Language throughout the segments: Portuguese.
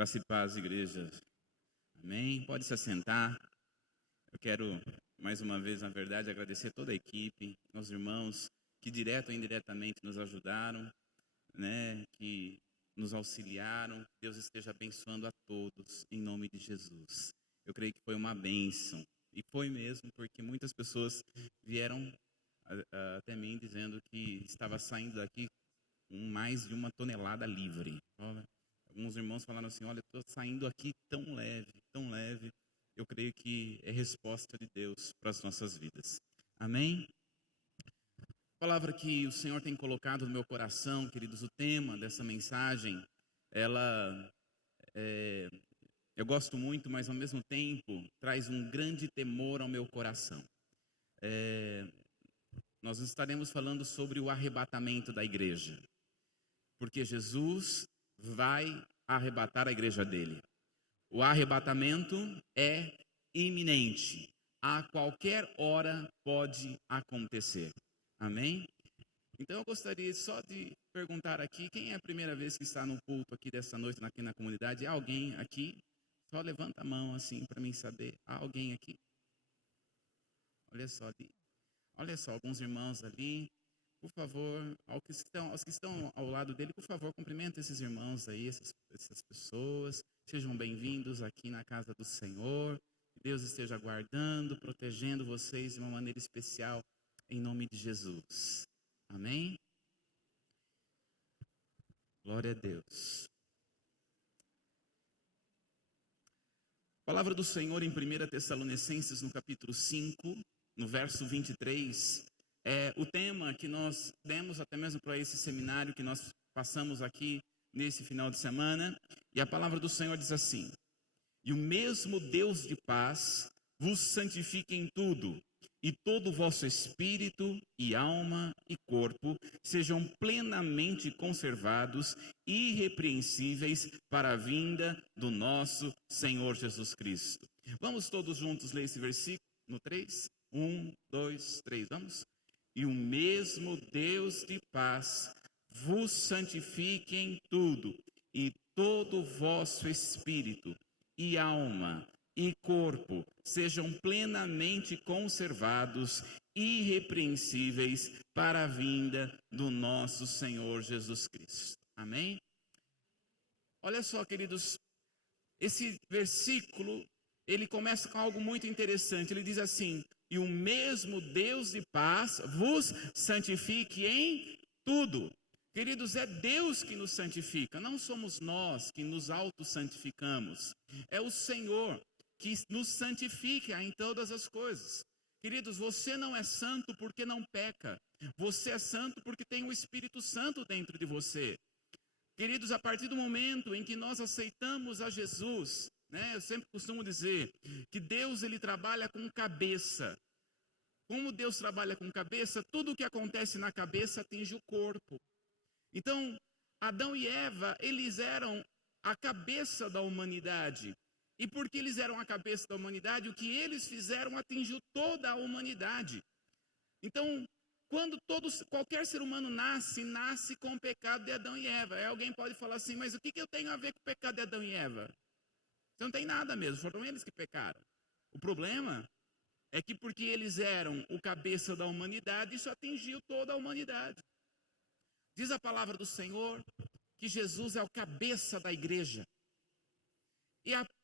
Graça e paz, igreja. Amém? Pode se assentar. Eu quero, mais uma vez, na verdade, agradecer toda a equipe, aos irmãos que direto ou indiretamente nos ajudaram, que nos auxiliaram. Deus esteja abençoando a todos, em nome de Jesus. Eu creio que foi uma bênção. E foi mesmo, porque muitas pessoas vieram até mim dizendo que estava saindo daqui com mais de 1 tonelada livre. Alguns irmãos falaram assim, olha, estou saindo aqui tão leve, tão leve. Eu creio que é resposta de Deus para as nossas vidas. Amém? A palavra que o Senhor tem colocado no meu coração, queridos, o tema dessa mensagem, eu gosto muito, mas ao mesmo tempo traz um grande temor ao meu coração. Nós estaremos falando sobre o arrebatamento da igreja, porque Jesus vai arrebatar a igreja dele. O arrebatamento é iminente. A qualquer hora pode acontecer. Amém? Então eu gostaria só de perguntar aqui, quem é a primeira vez que está no culto aqui dessa noite, aqui na comunidade? Há alguém aqui? Só levanta a mão assim para mim saber. Há alguém aqui? Olha só ali. Olha só, alguns irmãos ali. Por favor, aos que estão ao lado dele, por favor, cumprimente esses irmãos aí, essas pessoas. Sejam bem-vindos aqui na casa do Senhor. Que Deus esteja guardando, protegendo vocês de uma maneira especial, em nome de Jesus. Amém? Glória a Deus. A palavra do Senhor em 1 Tessalonicenses, no capítulo 5, no verso 23, é o tema que nós demos até mesmo para esse seminário que nós passamos aqui nesse final de semana. E a palavra do Senhor diz assim: e o mesmo Deus de paz vos santifique em tudo, e todo o vosso espírito e alma e corpo sejam plenamente conservados, irrepreensíveis para a vinda do nosso Senhor Jesus Cristo. Vamos todos juntos ler esse versículo no 3? 1, 2, 3, vamos? E o mesmo Deus de paz vos santifique em tudo, e todo o vosso espírito e alma e corpo sejam plenamente conservados, irrepreensíveis para a vinda do nosso Senhor Jesus Cristo. Amém? Olha só, queridos, esse versículo, ele começa com algo muito interessante. Ele diz assim: e o mesmo Deus de paz vos santifique em tudo. Queridos, é Deus que nos santifica, não somos nós que nos auto-santificamos. É o Senhor que nos santifica em todas as coisas. Queridos, você não é santo porque não peca. Você é santo porque tem o Espírito Santo dentro de você. Queridos, a partir do momento em que nós aceitamos a Jesus, eu sempre costumo dizer que Deus ele trabalha com cabeça. Como Deus trabalha com cabeça, tudo o que acontece na cabeça atinge o corpo. Então, Adão e Eva, eles eram a cabeça da humanidade. E porque eles eram a cabeça da humanidade, o que eles fizeram atingiu toda a humanidade. Então, quando qualquer ser humano nasce com o pecado de Adão e Eva. Aí alguém pode falar assim, mas o que eu tenho a ver com o pecado de Adão e Eva? Você não tem nada mesmo, foram eles que pecaram. O problema é que porque eles eram o cabeça da humanidade, isso atingiu toda a humanidade. Diz a palavra do Senhor que Jesus é o cabeça da igreja.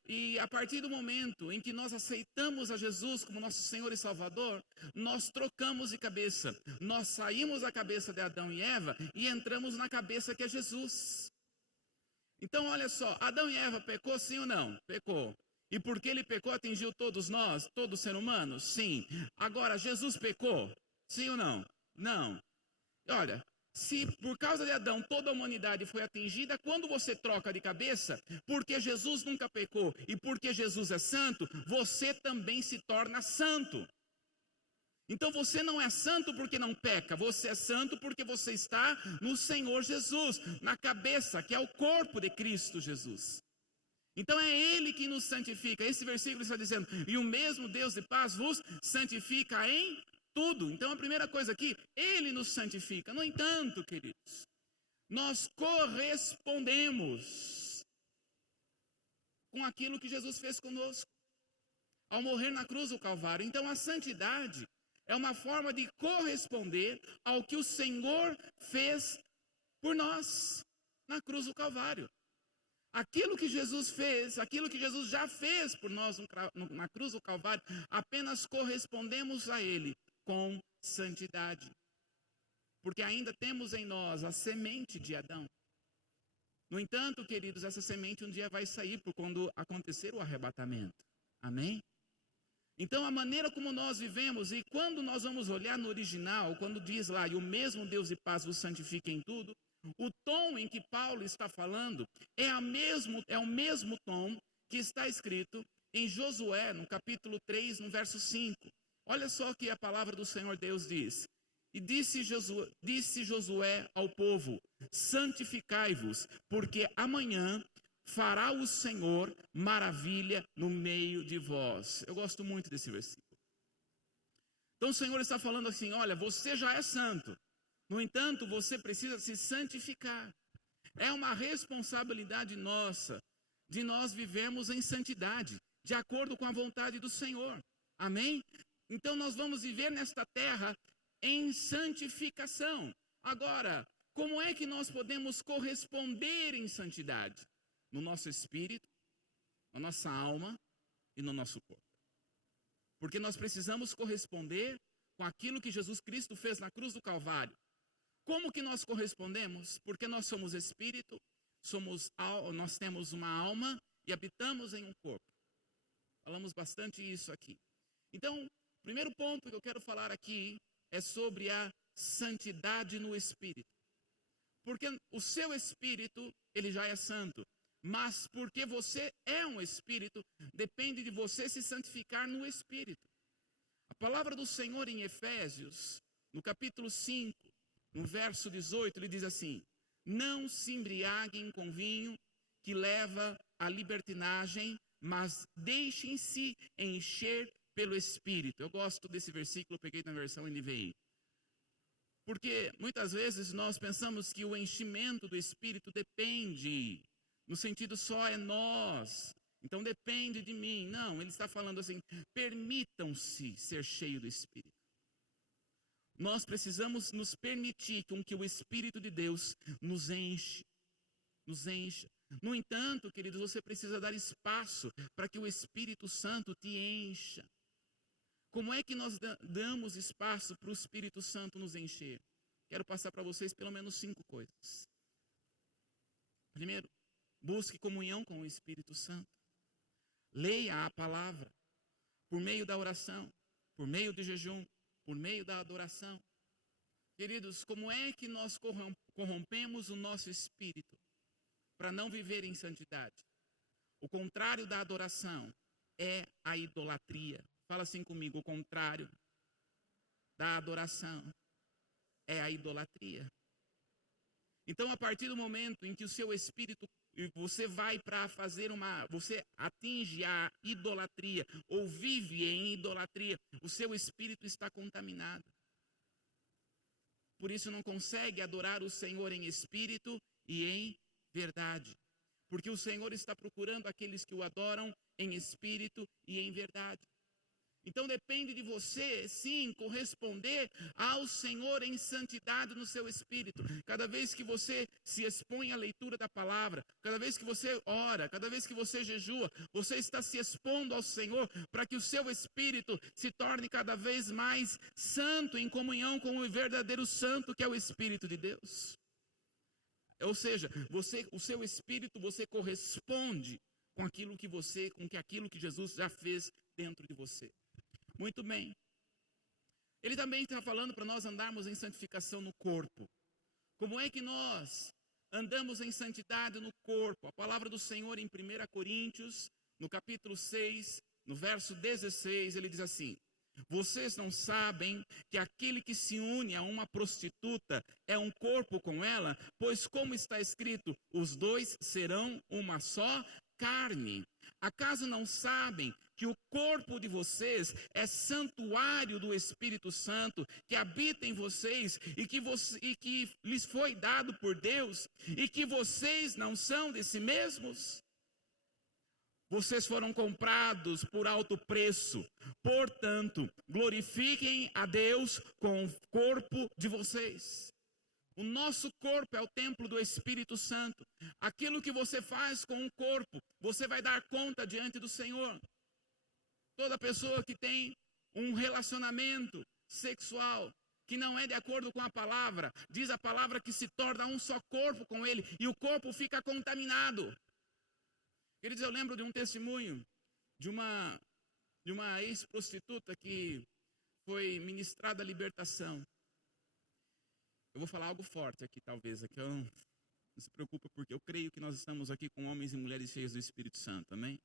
E a partir do momento em que nós aceitamos a Jesus como nosso Senhor e Salvador, nós trocamos de cabeça. Nós saímos da cabeça de Adão e Eva e entramos na cabeça que é Jesus. Então olha só, Adão e Eva pecou sim ou não? Pecou. E porque ele pecou atingiu todos nós, todo ser humano? Sim. Agora, Jesus pecou? Sim ou não? Não. Olha, se por causa de Adão toda a humanidade foi atingida, quando você troca de cabeça, porque Jesus nunca pecou e porque Jesus é santo, você também se torna santo. Então você não é santo porque não peca, você é santo porque você está no Senhor Jesus, na cabeça, que é o corpo de Cristo Jesus. Então é Ele que nos santifica. Esse versículo está dizendo, e o mesmo Deus de paz vos santifica em tudo. Então a primeira coisa aqui, Ele nos santifica. No entanto, queridos, nós correspondemos. com aquilo que Jesus fez conosco, ao morrer na cruz do Calvário. Então a santidade é uma forma de corresponder ao que o Senhor fez por nós na cruz do Calvário. Aquilo que Jesus fez, aquilo que Jesus já fez por nós na cruz do Calvário, apenas correspondemos a Ele com santidade. Porque ainda temos em nós a semente de Adão. No entanto, queridos, essa semente um dia vai sair por quando acontecer o arrebatamento. Amém? Então, a maneira como nós vivemos, e quando nós vamos olhar no original, quando diz lá, e o mesmo Deus de paz vos santifique em tudo, o tom em que Paulo está falando é o mesmo tom que está escrito em Josué, no capítulo 3, no verso 5. Olha só o que a palavra do Senhor Deus diz. E disse Josué ao povo: santificai-vos, porque amanhã fará o Senhor maravilha no meio de vós. Eu gosto muito desse versículo. Então o Senhor está falando assim: olha, você já é santo. No entanto, você precisa se santificar. É uma responsabilidade nossa de nós vivermos em santidade, de acordo com a vontade do Senhor. Amém? Então nós vamos viver nesta terra em santificação. Agora, como é que nós podemos corresponder em santidade? No nosso espírito, na nossa alma e no nosso corpo. Porque nós precisamos corresponder com aquilo que Jesus Cristo fez na cruz do Calvário. Como que nós correspondemos? Porque nós somos espírito, nós temos uma alma e habitamos em um corpo. Falamos bastante isso aqui. Então, o primeiro ponto que eu quero falar aqui é sobre a santidade no espírito. Porque o seu espírito, ele já é santo. Mas porque você é um espírito, depende de você se santificar no espírito. A palavra do Senhor em Efésios, no capítulo 5, no verso 18, ele diz assim: não se embriaguem com vinho que leva à libertinagem, mas deixem-se encher pelo Espírito. Eu gosto desse versículo, peguei na versão NVI. Porque muitas vezes nós pensamos que o enchimento do Espírito depende, no sentido só é nós, então depende de mim. Não, ele está falando assim: permitam-se ser cheio do Espírito. Nós precisamos nos permitir com que o Espírito de Deus nos enche. No entanto, queridos, você precisa dar espaço para que o Espírito Santo te encha. Como é que nós damos espaço para o Espírito Santo nos encher? Quero passar para vocês pelo menos 5 coisas. Primeiro, busque comunhão com o Espírito Santo. Leia a palavra por meio da oração, por meio do jejum, por meio da adoração. Queridos, como é que nós corrompemos o nosso espírito para não viver em santidade? O contrário da adoração é a idolatria. Fala assim comigo: o contrário da adoração é a idolatria. Então, a partir do momento em que o seu espírito, você vai para fazer você atinge a idolatria, ou vive em idolatria, o seu espírito está contaminado. Por isso não consegue adorar o Senhor em espírito e em verdade. Porque o Senhor está procurando aqueles que o adoram em espírito e em verdade. Então depende de você, sim, corresponder ao Senhor em santidade no seu espírito. Cada vez que você se expõe à leitura da palavra, cada vez que você ora, cada vez que você jejua, você está se expondo ao Senhor para que o seu espírito se torne cada vez mais santo, em comunhão com o verdadeiro santo que é o Espírito de Deus. Ou seja, o seu espírito, você corresponde com aquilo que Jesus já fez dentro de você. Muito bem. Ele também está falando para nós andarmos em santificação no corpo. Como é que nós andamos em santidade no corpo? A palavra do Senhor em 1 Coríntios, no capítulo 6, no verso 16, ele diz assim: vocês não sabem que aquele que se une a uma prostituta é um corpo com ela? Pois como está escrito, os dois serão uma só carne. Acaso não sabem que o corpo de vocês é santuário do Espírito Santo, que habita em vocês e que lhes foi dado por Deus, e que vocês não são de si mesmos? Vocês foram comprados por alto preço. Portanto, glorifiquem a Deus com o corpo de vocês. O nosso corpo é o templo do Espírito Santo. Aquilo que você faz com o corpo, você vai dar conta diante do Senhor. Toda pessoa que tem um relacionamento sexual que não é de acordo com a palavra, diz a palavra que se torna um só corpo com ele e o corpo fica contaminado. Queridos, eu lembro de um testemunho de uma ex-prostituta que foi ministrada a libertação. Eu vou falar algo forte aqui, talvez, aqui eu não se preocupa, porque eu creio que nós estamos aqui com homens e mulheres cheios do Espírito Santo, amém?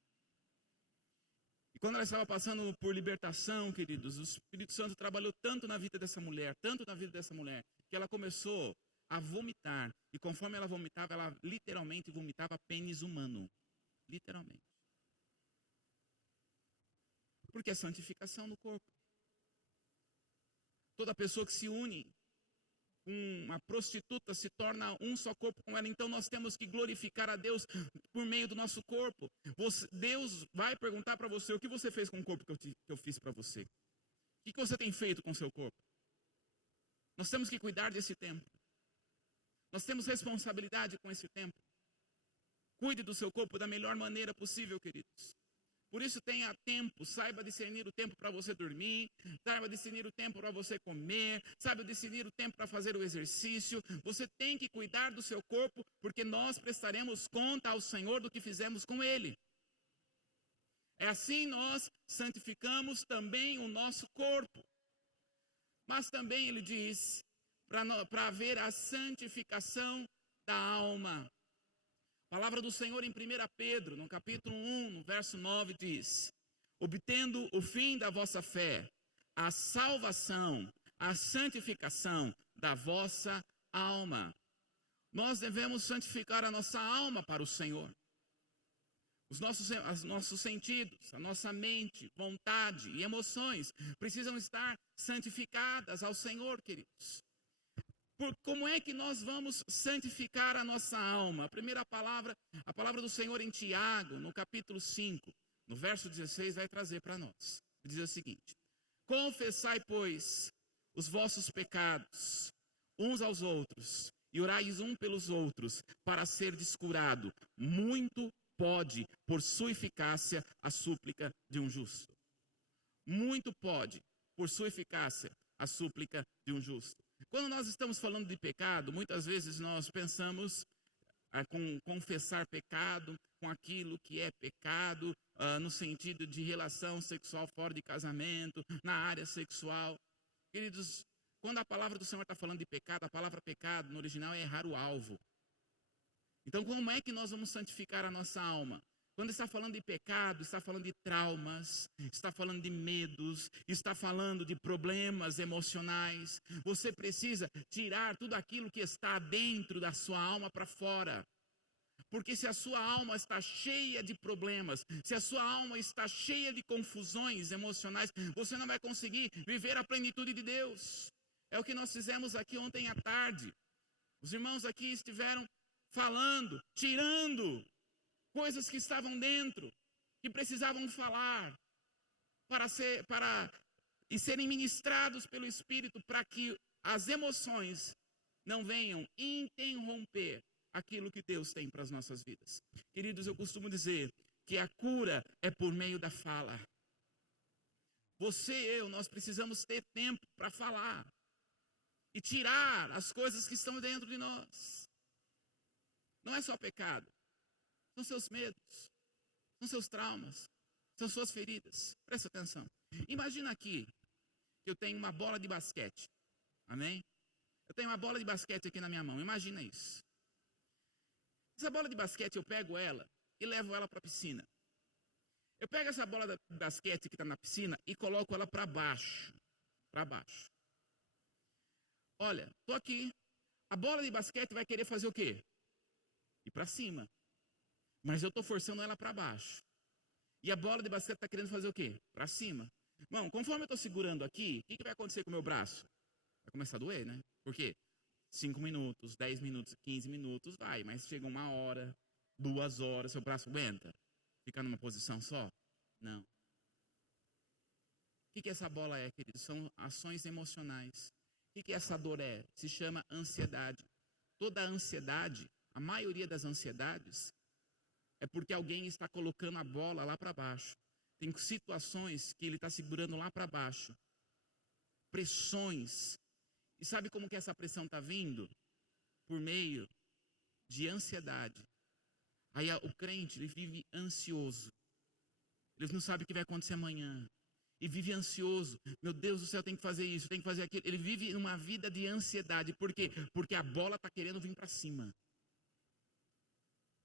E quando ela estava passando por libertação, queridos, o Espírito Santo trabalhou tanto na vida dessa mulher, que ela começou a vomitar. E conforme ela vomitava, ela literalmente vomitava pênis humano. Literalmente. Porque é santificação no corpo. Toda pessoa que se une com uma prostituta se torna um só corpo com ela. Então nós temos que glorificar a Deus por meio do nosso corpo. Deus vai perguntar para você: o que você fez com o corpo que eu fiz para você? O que você tem feito com o seu corpo? Nós temos que cuidar desse tempo. Nós temos responsabilidade com esse tempo. Cuide do seu corpo da melhor maneira possível, queridos. Por isso tenha tempo, saiba discernir o tempo para você dormir, saiba discernir o tempo para você comer, saiba discernir o tempo para fazer o exercício. Você tem que cuidar do seu corpo, porque nós prestaremos conta ao Senhor do que fizemos com ele. É assim nós santificamos também o nosso corpo. Mas também ele diz, para haver a santificação da alma. A palavra do Senhor em 1 Pedro, no capítulo 1, no verso 9, diz: obtendo o fim da vossa fé, a salvação, a santificação da vossa alma. Nós devemos santificar a nossa alma para o Senhor. Os nossos sentidos, a nossa mente, vontade e emoções precisam estar santificadas ao Senhor, queridos. Como é que nós vamos santificar a nossa alma? A palavra do Senhor em Tiago, no capítulo 5, no verso 16, vai trazer para nós. Diz o seguinte: confessai, pois, os vossos pecados uns aos outros, e orais um pelos outros, para serdes curado. Muito pode, por sua eficácia, a súplica de um justo. Muito pode, por sua eficácia, a súplica de um justo. Quando nós estamos falando de pecado, muitas vezes nós pensamos com confessar pecado, com aquilo que é pecado, no sentido de relação sexual fora de casamento, na área sexual. Queridos, quando a palavra do Senhor está falando de pecado, a palavra pecado no original é errar o alvo. Então, como é que nós vamos santificar a nossa alma? Quando está falando de pecado, está falando de traumas, está falando de medos, está falando de problemas emocionais. Você precisa tirar tudo aquilo que está dentro da sua alma para fora. Porque se a sua alma está cheia de problemas, se a sua alma está cheia de confusões emocionais, você não vai conseguir viver a plenitude de Deus. É o que nós fizemos aqui ontem à tarde. Os irmãos aqui estiveram falando, tirando coisas que estavam dentro, que precisavam falar, e serem ministrados pelo Espírito, para que as emoções não venham interromper aquilo que Deus tem para as nossas vidas. Queridos, eu costumo dizer que a cura é por meio da fala. Você e eu, nós precisamos ter tempo para falar e tirar as coisas que estão dentro de nós. Não é só pecado. São seus medos, são seus traumas, são suas feridas. Presta atenção. Imagina aqui que eu tenho uma bola de basquete. Amém? Eu tenho uma bola de basquete aqui na minha mão. Imagina isso. Essa bola de basquete, eu pego ela e levo ela para a piscina. Eu pego essa bola de basquete que está na piscina e coloco ela para baixo. Para baixo. Olha, estou aqui. A bola de basquete vai querer fazer o quê? Ir para cima. Mas eu estou forçando ela para baixo. E a bola de basquete está querendo fazer o quê? Para cima. Bom, conforme eu estou segurando aqui, o que vai acontecer com o meu braço? Vai começar a doer, né? Por quê? 5 minutos, 10 minutos, 15 minutos, vai. Mas chega 1 hora, 2 horas, seu braço aguenta. Ficar numa posição só? Não. O que essa bola é, querido? São ações emocionais. O que essa dor é? Se chama ansiedade. Toda a ansiedade, a maioria das ansiedades, é porque alguém está colocando a bola lá para baixo. Tem situações que ele está segurando lá para baixo. Pressões. E sabe como que essa pressão está vindo? Por meio de ansiedade. Aí o crente, ele vive ansioso. Ele não sabe o que vai acontecer amanhã. E vive ansioso. Meu Deus do céu, tem que fazer isso, tem que fazer aquilo. Ele vive uma vida de ansiedade. Por quê? Porque a bola está querendo vir para cima.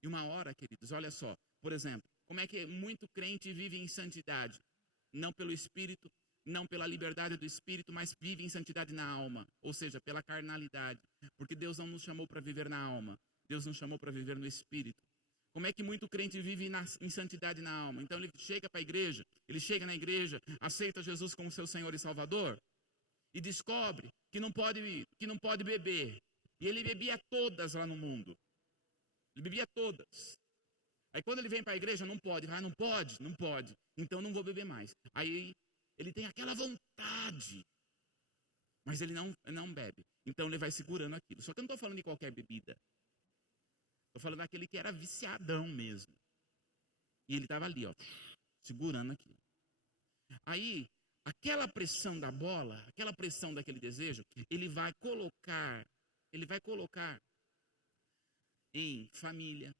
E uma hora, queridos, olha só. Por exemplo, como é que muito crente vive em santidade? Não pelo Espírito, não pela liberdade do Espírito, mas vive em santidade na alma. Ou seja, pela carnalidade. Porque Deus não nos chamou para viver na alma. Deus nos chamou para viver no Espírito. Como é que muito crente vive em santidade na alma? Então ele chega para a igreja, ele chega na igreja, aceita Jesus como seu Senhor e Salvador e descobre que não pode beber. E ele bebia todas lá no mundo. Ele bebia todas. Aí quando ele vem para a igreja, não pode. Não pode? Não pode. Então não vou beber mais. Aí ele tem aquela vontade, mas ele não bebe. Então ele vai segurando aquilo. Só que eu não estou falando de qualquer bebida. Estou falando daquele que era viciadão mesmo. E ele estava ali, ó, segurando aquilo. Aí, aquela pressão da bola, aquela pressão daquele desejo, ele vai colocar em família,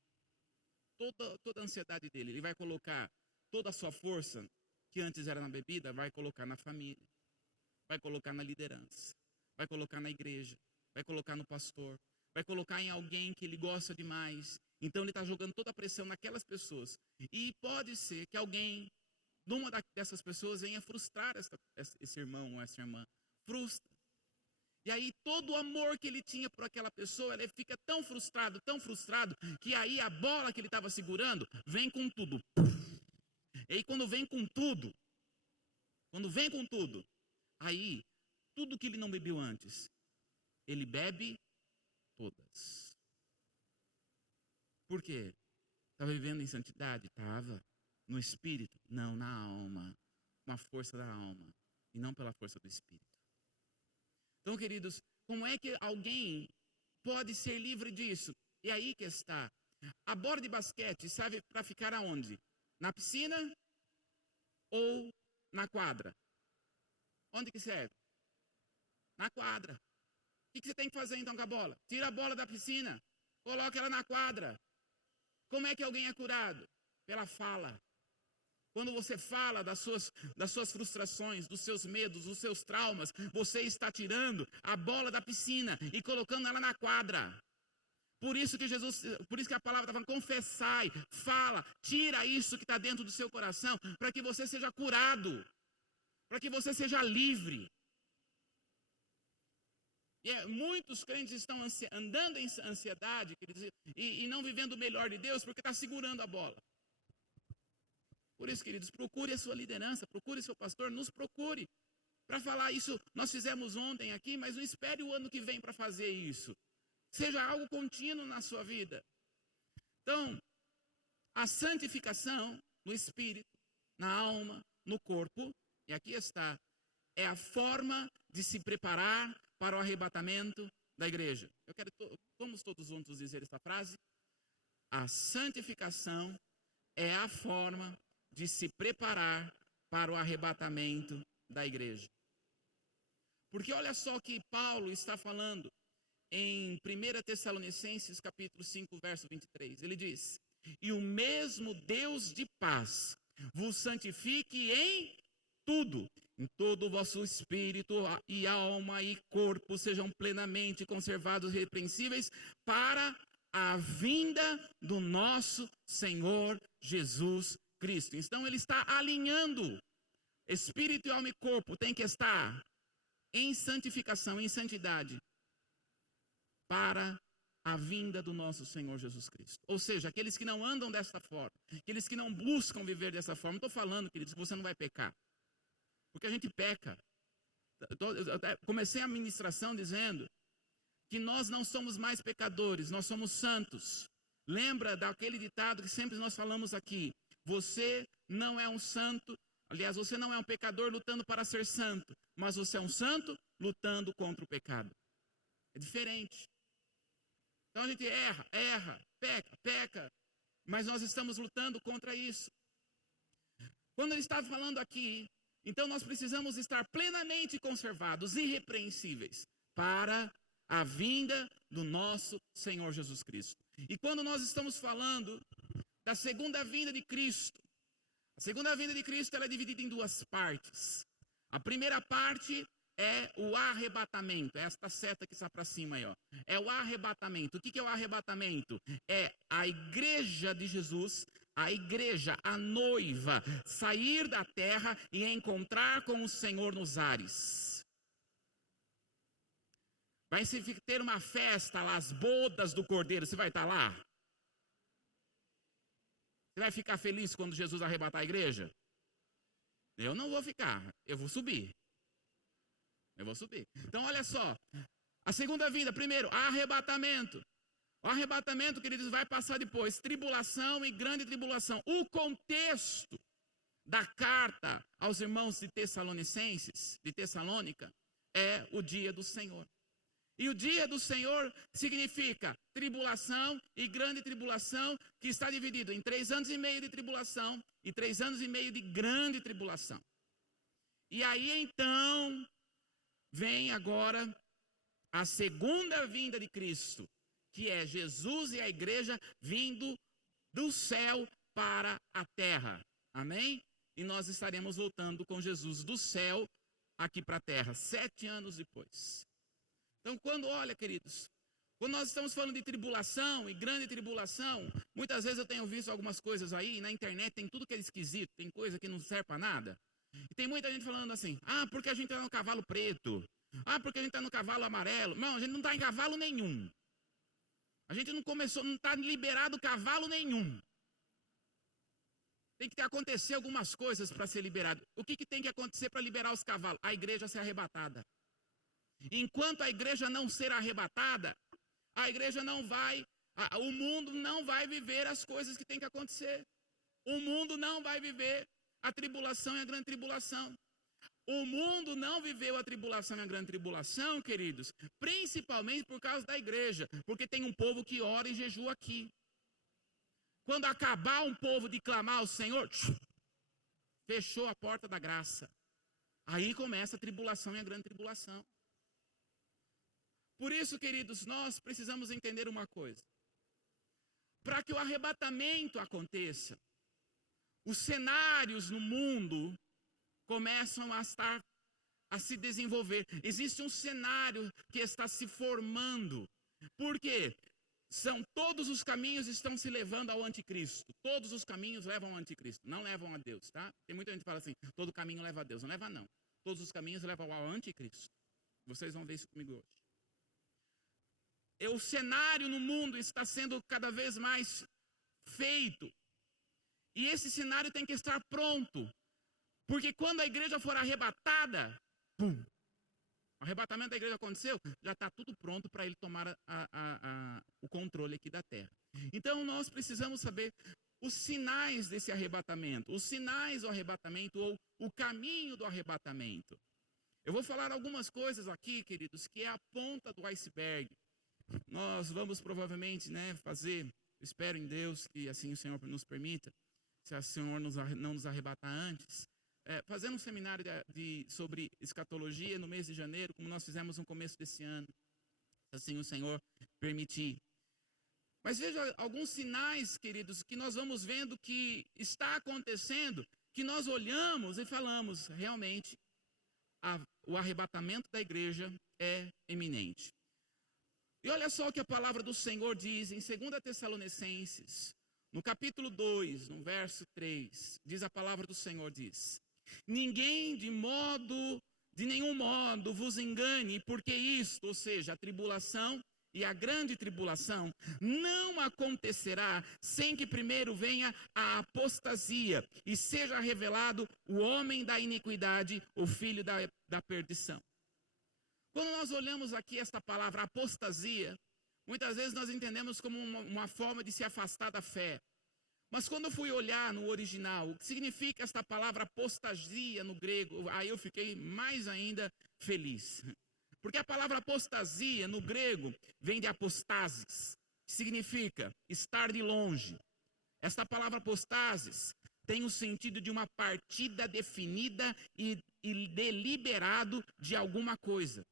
toda a ansiedade dele. Ele vai colocar toda a sua força, que antes era na bebida, vai colocar na família. Vai colocar na liderança. Vai colocar na igreja. Vai colocar no pastor. Vai colocar em alguém que ele gosta demais. Então ele está jogando toda a pressão naquelas pessoas. E pode ser que alguém, numa dessas pessoas, venha frustrar esse irmão ou essa irmã. Frustra. E aí todo o amor que ele tinha por aquela pessoa, ele fica tão frustrado, que aí a bola que ele estava segurando, vem com tudo. E aí quando vem com tudo, aí tudo que ele não bebeu antes, ele bebe todas. Por quê? Estava vivendo em santidade? Estava. No espírito? Não, na alma. Com a força da alma. E não pela força do espírito. Então, queridos, como é que alguém pode ser livre disso? E aí que está. A bola de basquete serve para ficar aonde? Na piscina ou na quadra? Onde que serve? Na quadra. O que você tem que fazer então com a bola? Tira a bola da piscina, coloca ela na quadra. Como é que alguém é curado? Pela fala. Quando você fala das suas frustrações, dos seus medos, dos seus traumas, você está tirando a bola da piscina e colocando ela na quadra. Por isso que a palavra está falando, confessai, fala, tira isso que está dentro do seu coração, para que você seja curado, para que você seja livre. Muitos crentes estão andando em ansiedade, queridos, e não vivendo o melhor de Deus, porque está segurando a bola. Por isso, queridos, procure a sua liderança, procure seu pastor, nos procure. Para falar isso, nós fizemos ontem aqui, mas não espere o ano que vem para fazer isso. Seja algo contínuo na sua vida. Então, a santificação no espírito, na alma, no corpo, e aqui está, é a forma de se preparar para o arrebatamento da igreja. Vamos todos juntos dizer esta frase? A santificação é a forma de se preparar para o arrebatamento da igreja. Porque olha só o que Paulo está falando em 1 Tessalonicenses capítulo 5, verso 23. Ele diz, e o mesmo Deus de paz vos santifique em tudo, em todo o vosso espírito e alma e corpo sejam plenamente conservados irrepreensíveis para a vinda do nosso Senhor Jesus Cristo. Então ele está alinhando espírito, alma e corpo, tem que estar em santificação, em santidade, para a vinda do nosso Senhor Jesus Cristo. Ou seja, aqueles que não andam dessa forma, aqueles que não buscam viver dessa forma, não estou falando, queridos, que você não vai pecar. Porque a gente peca. Eu comecei a ministração dizendo que nós não somos mais pecadores, nós somos santos. Lembra daquele ditado que sempre nós falamos aqui? Você não é um santo, aliás, você não é um pecador lutando para ser santo, mas você é um santo lutando contra o pecado. É diferente. Então a gente erra, peca, mas nós estamos lutando contra isso. Quando ele está falando aqui, então nós precisamos estar plenamente conservados, irrepreensíveis, para a vinda do nosso Senhor Jesus Cristo. E quando nós estamos falando da segunda vinda de Cristo, a segunda vinda de Cristo ela é dividida em duas partes. A primeira parte é o arrebatamento, é esta seta que está para cima aí, ó. É o arrebatamento. O que é o arrebatamento? É a igreja de Jesus, a igreja, a noiva, sair da terra e encontrar com o Senhor nos ares. Vai ter uma festa lá, as bodas do Cordeiro, você vai estar lá? Você vai ficar feliz quando Jesus arrebatar a igreja? Eu não vou ficar, eu vou subir. Então olha só, a segunda vinda, primeiro, arrebatamento. O arrebatamento, queridos, vai passar depois, tribulação e grande tribulação. O contexto da carta aos irmãos de Tessalônica, é o dia do Senhor. E o dia do Senhor significa tribulação e grande tribulação, que está dividido em 3 anos e meio de tribulação e 3 anos e meio de grande tribulação. E aí então, vem agora a segunda vinda de Cristo, que é Jesus e a igreja vindo do céu para a terra. Amém? E nós estaremos voltando com Jesus do céu aqui para a terra, 7 anos depois. Então, olha, queridos, quando nós estamos falando de tribulação e grande tribulação, muitas vezes eu tenho visto algumas coisas aí, na internet tem tudo que é esquisito, tem coisa que não serve para nada. E tem muita gente falando assim, porque a gente está no cavalo preto, porque a gente está no cavalo amarelo. Não, a gente não está em cavalo nenhum. A gente não está liberado cavalo nenhum. Tem que acontecer algumas coisas para ser liberado. O que tem que acontecer para liberar os cavalos? A igreja ser arrebatada. Enquanto a igreja não ser arrebatada, a igreja não vai, o mundo não vai viver as coisas que tem que acontecer. O mundo não vai viver a tribulação e a grande tribulação. O mundo não viveu a tribulação e a grande tribulação, queridos, principalmente por causa da igreja, porque tem um povo que ora e jejua aqui. Quando acabar um povo de clamar ao Senhor, fechou a porta da graça. Aí começa a tribulação e a grande tribulação. Por isso, queridos, nós precisamos entender uma coisa. Para que o arrebatamento aconteça, os cenários no mundo começam a se desenvolver. Existe um cenário que está se formando. Por quê? Todos os caminhos estão se levando ao anticristo. Todos os caminhos levam ao anticristo, não levam a Deus, tá? Tem muita gente que fala assim, todo caminho leva a Deus. Não leva não. Todos os caminhos levam ao anticristo. Vocês vão ver isso comigo hoje. O cenário no mundo está sendo cada vez mais feito. E esse cenário tem que estar pronto. Porque quando a igreja for arrebatada, o arrebatamento da igreja aconteceu, já está tudo pronto para ele tomar o controle aqui da terra. Então nós precisamos saber os sinais desse arrebatamento, os sinais do arrebatamento ou o caminho do arrebatamento. Eu vou falar algumas coisas aqui, queridos, que é a ponta do iceberg. Nós vamos provavelmente fazer, espero em Deus que assim o Senhor nos permita, se o Senhor não nos arrebatar antes, fazendo um seminário sobre escatologia no mês de janeiro, como nós fizemos no começo desse ano, assim o Senhor permitir. Mas veja alguns sinais, queridos, que nós vamos vendo que está acontecendo, que nós olhamos e falamos, realmente, o arrebatamento da igreja é iminente. E olha só o que a palavra do Senhor diz em 2 Tessalonicenses, no capítulo 2, no verso 3, diz a palavra do Senhor, diz: ninguém de nenhum modo vos engane, porque isto, ou seja, a tribulação e a grande tribulação, não acontecerá sem que primeiro venha a apostasia e seja revelado o homem da iniquidade, o filho da perdição. Quando nós olhamos aqui esta palavra apostasia, muitas vezes nós entendemos como uma forma de se afastar da fé. Mas quando eu fui olhar no original, o que significa esta palavra apostasia no grego, aí eu fiquei mais ainda feliz. Porque a palavra apostasia no grego vem de apostasis, que significa estar de longe. Esta palavra apostasis tem o sentido de uma partida definida e deliberado de alguma coisa.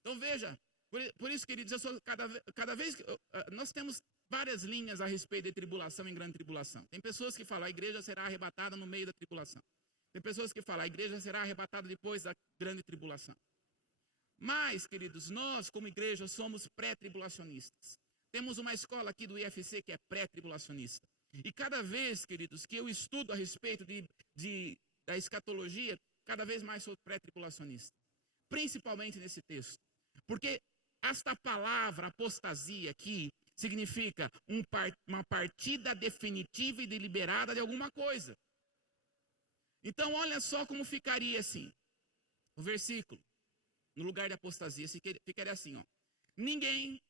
Então veja, por isso, queridos, cada vez que nós temos várias linhas a respeito de tribulação e grande tribulação. Tem pessoas que falam a igreja será arrebatada no meio da tribulação. Tem pessoas que falam a igreja será arrebatada depois da grande tribulação. Mas, queridos, nós como igreja somos pré-tribulacionistas. Temos uma escola aqui do IFC que é pré-tribulacionista. E cada vez, queridos, que eu estudo a respeito da escatologia, cada vez mais sou pré-tribulacionista. Principalmente nesse texto. Porque esta palavra apostasia aqui significa uma partida definitiva e deliberada de alguma coisa. Então, olha só como ficaria assim. O versículo, no lugar de apostasia, ficaria assim, ó. Ninguém,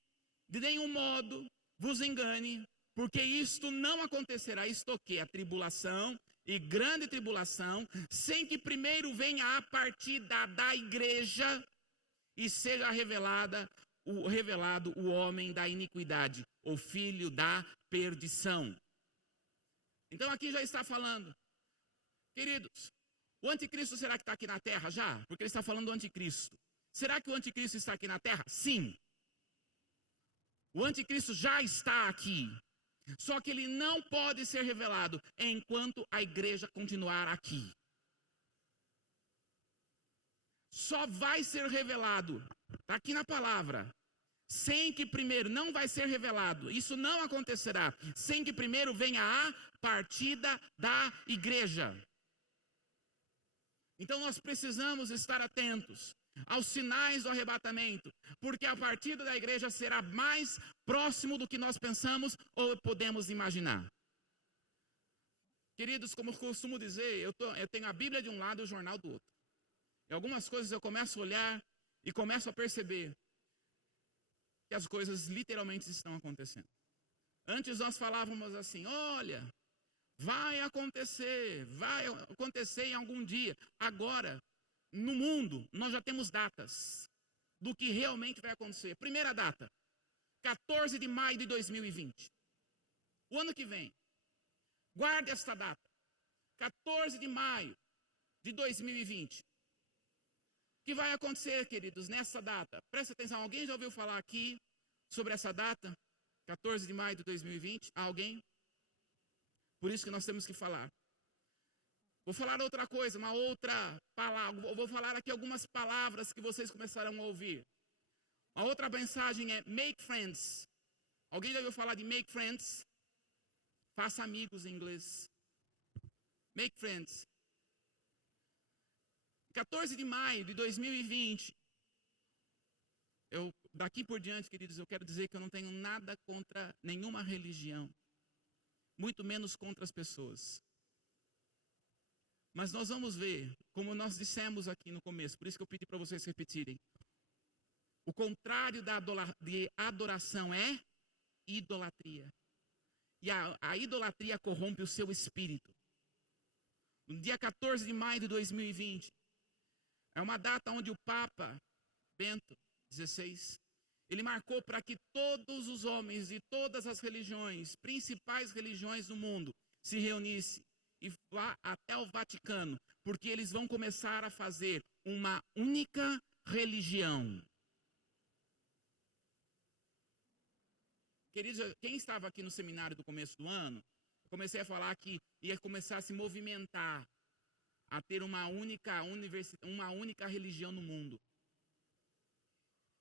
de nenhum modo, vos engane, porque isto não acontecerá, isto o quê? A tribulação e grande tribulação, sem que primeiro venha a partida da igreja e seja revelado o homem da iniquidade, o filho da perdição. Então aqui já está falando, queridos, o anticristo será que está aqui na terra já? Porque ele está falando do anticristo. Será que o anticristo está aqui na terra? Sim. O anticristo já está aqui. Só que ele não pode ser revelado enquanto a igreja continuar aqui. Só vai ser revelado, está aqui na palavra, sem que primeiro, não vai ser revelado, isso não acontecerá, sem que primeiro venha a partida da igreja. Então nós precisamos estar atentos aos sinais do arrebatamento, porque a partida da igreja será mais próximo do que nós pensamos ou podemos imaginar. Queridos, como eu costumo dizer, eu tenho a Bíblia de um lado e o jornal do outro. E algumas coisas eu começo a olhar e começo a perceber que as coisas literalmente estão acontecendo. Antes nós falávamos assim, olha, vai acontecer em algum dia. Agora, no mundo, nós já temos datas do que realmente vai acontecer. Primeira data, 14 de maio de 2020. O ano que vem. Guarde esta data. 14 de maio de 2020. O que vai acontecer, queridos, nessa data? Presta atenção, alguém já ouviu falar aqui sobre essa data? 14 de maio de 2020? Alguém? Por isso que nós temos que falar. Vou falar outra coisa, uma outra palavra. Vou falar aqui algumas palavras que vocês começarão a ouvir. A outra mensagem é make friends. Alguém já ouviu falar de make friends? Faça amigos em inglês. Make friends. 14 de maio de 2020. Daqui por diante, queridos, eu quero dizer que eu não tenho nada contra nenhuma religião. Muito menos contra as pessoas. Mas nós vamos ver, como nós dissemos aqui no começo, por isso que eu pedi para vocês repetirem. O contrário de adoração é idolatria. E a idolatria corrompe o seu espírito. No dia 14 de maio de 2020, é uma data onde o Papa Bento XVI, ele marcou para que todos os homens de todas as religiões, principais religiões do mundo, se reunissem e vá até o Vaticano, porque eles vão começar a fazer uma única religião. Queridos, quem estava aqui no seminário do começo do ano, eu comecei a falar que ia começar a se movimentar, a ter uma única religião no mundo.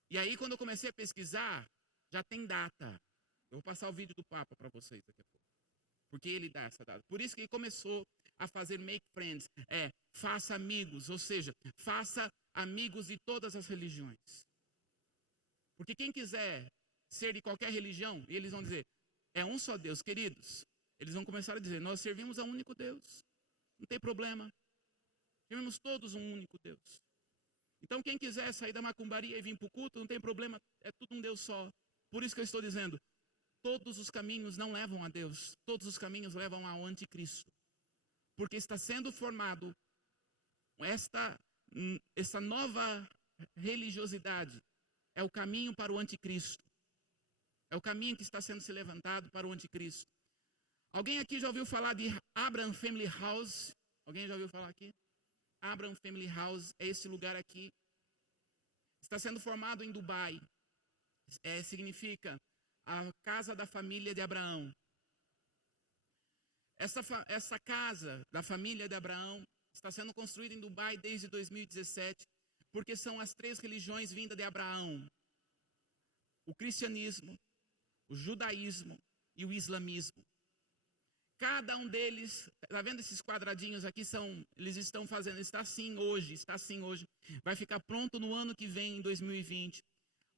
E aí, quando eu comecei a pesquisar, já tem data. Eu vou passar o vídeo do Papa para vocês daqui a pouco. Porque ele dá essa data. Por isso que ele começou a fazer make friends. Faça amigos, ou seja, faça amigos de todas as religiões. Porque quem quiser ser de qualquer religião, e eles vão dizer, é um só Deus, queridos. Eles vão começar a dizer, nós servimos a um único Deus. Não tem problema. Servimos todos um único Deus. Então quem quiser sair da macumbaria e vir para o culto, não tem problema, é tudo um Deus só. Por isso que eu estou dizendo, todos os caminhos não levam a Deus, todos os caminhos levam ao anticristo. Porque está sendo formado essa nova religiosidade, é o caminho para o anticristo. É o caminho que está sendo se levantado para o anticristo. Alguém aqui já ouviu falar de Abraham Family House? Alguém já ouviu falar aqui? Abraham Family House é esse lugar aqui. Está sendo formado em Dubai. Significa a casa da família de Abraão. Essa casa da família de Abraão está sendo construída em Dubai desde 2017, porque são as 3 religiões vindas de Abraão: o cristianismo, o judaísmo e o islamismo. Cada um deles, está vendo esses quadradinhos aqui? Eles estão fazendo, está assim hoje, vai ficar pronto no ano que vem, em 2020.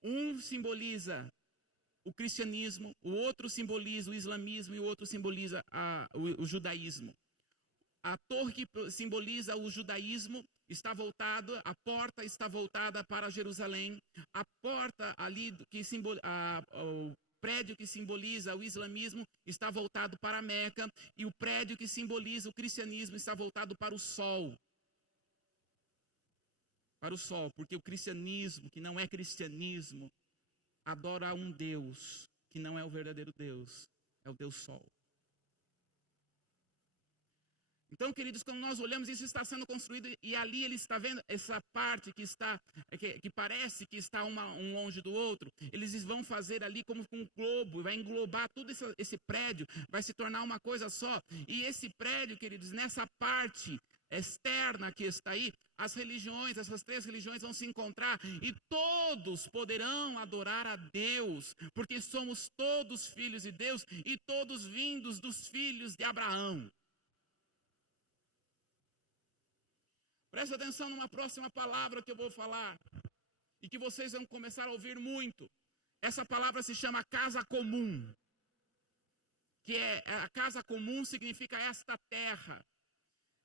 Um simboliza o cristianismo, o outro simboliza o islamismo e o outro simboliza o judaísmo. A torre que simboliza o judaísmo está voltada, a porta está voltada para Jerusalém. A porta ali o prédio que simboliza o islamismo está voltado para Meca, e o prédio que simboliza o cristianismo está voltado para o sol. Para o sol, porque o cristianismo, que não é cristianismo, adora um Deus que não é o verdadeiro Deus, é o Deus Sol. Então, queridos, quando nós olhamos, isso está sendo construído, e ali ele está vendo essa parte que parece que está um longe do outro. Eles vão fazer ali como um globo, vai englobar todo esse prédio, vai se tornar uma coisa só. E esse prédio, queridos, nessa parte externa que está aí, as religiões, essas 3 religiões vão se encontrar e todos poderão adorar a Deus, porque somos todos filhos de Deus e todos vindos dos filhos de Abraão. Presta atenção numa próxima palavra que eu vou falar e que vocês vão começar a ouvir muito. Essa palavra se chama casa comum, que a casa comum significa esta terra.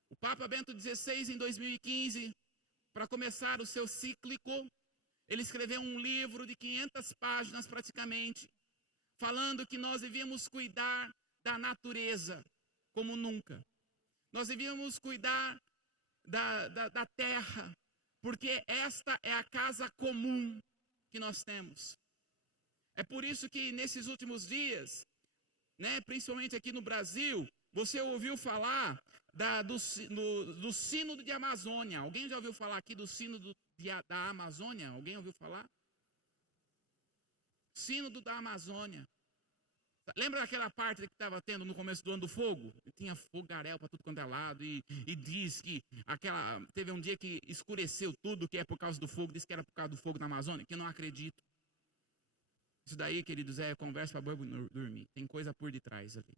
O Papa Bento XVI, em 2015, para começar o seu cíclico, ele escreveu um livro de 500 páginas praticamente, falando que nós devíamos cuidar da natureza como nunca. Nós devíamos cuidar da terra, porque esta é a casa comum que nós temos. É por isso que nesses últimos dias, principalmente aqui no Brasil, você ouviu falar do Sínodo de Amazônia. Alguém já ouviu falar aqui do Sínodo da Amazônia? Alguém ouviu falar? Sínodo da Amazônia. Lembra daquela parte que estava tendo no começo do ano do fogo? Tinha fogaréu para tudo quanto é lado, e diz que teve um dia que escureceu tudo, que é por causa do fogo, diz que era por causa do fogo na Amazônia, que eu não acredito. Isso daí, queridos, é conversa para boi dormir. Tem coisa por detrás ali.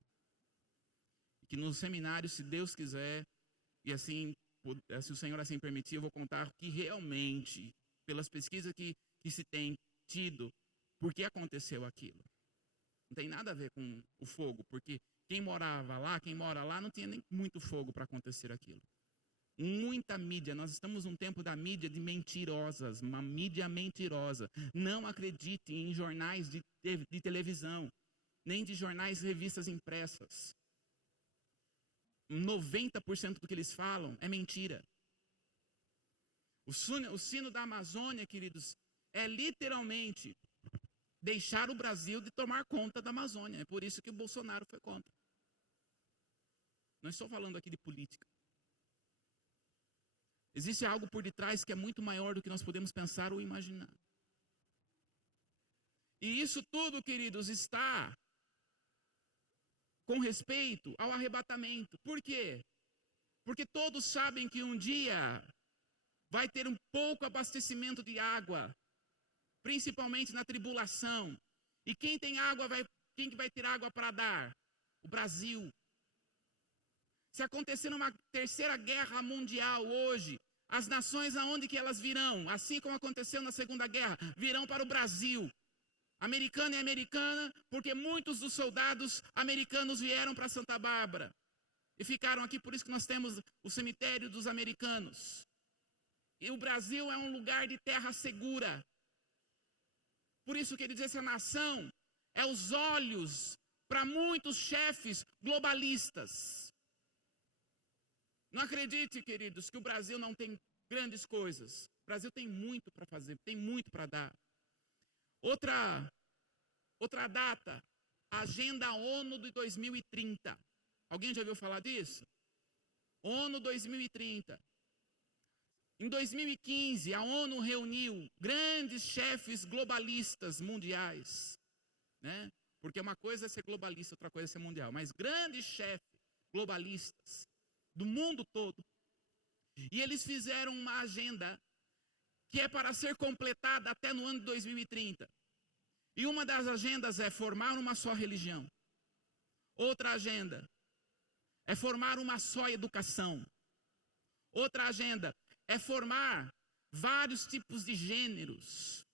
Que no seminário, se Deus quiser, e assim, se o Senhor assim permitir, eu vou contar que realmente, pelas pesquisas que se tem tido, por que aconteceu aquilo. Não tem nada a ver com o fogo, porque quem mora lá, não tinha nem muito fogo para acontecer aquilo. Muita mídia, nós estamos num tempo da mídia de mentirosas, uma mídia mentirosa. Não acredite em jornais de televisão, nem de jornais e revistas impressas. 90% do que eles falam é mentira. O sino da Amazônia, queridos, é literalmente deixar o Brasil de tomar conta da Amazônia. É por isso que o Bolsonaro foi contra. Não estou falando aqui de política. Existe algo por detrás que é muito maior do que nós podemos pensar ou imaginar. E isso tudo, queridos, está com respeito ao arrebatamento. Por quê? Porque todos sabem que um dia vai ter um pouco abastecimento de água, principalmente na tribulação. E quem tem água, quem que vai ter água para dar? O Brasil. Se acontecer uma terceira guerra mundial hoje, as nações aonde que elas virão? Assim como aconteceu na Segunda Guerra, virão para o Brasil. Americana e americana, porque muitos dos soldados americanos vieram para Santa Bárbara e ficaram aqui, por isso que nós temos o cemitério dos americanos. E o Brasil é um lugar de terra segura. Por isso que ele diz, essa nação, é os olhos para muitos chefes globalistas. Não acredite, queridos, que o Brasil não tem grandes coisas. O Brasil tem muito para fazer, tem muito para dar. Outra data, a Agenda ONU de 2030. Alguém já ouviu falar disso? ONU 2030. Em 2015, a ONU reuniu grandes chefes globalistas mundiais, né? Porque uma coisa é ser globalista, outra coisa é ser mundial. Mas grandes chefes globalistas do mundo todo. E eles fizeram uma agenda que é para ser completada até no ano de 2030. E uma das agendas é formar uma só religião. Outra agenda é formar uma só educação. Outra agenda é formar vários tipos de gêneros.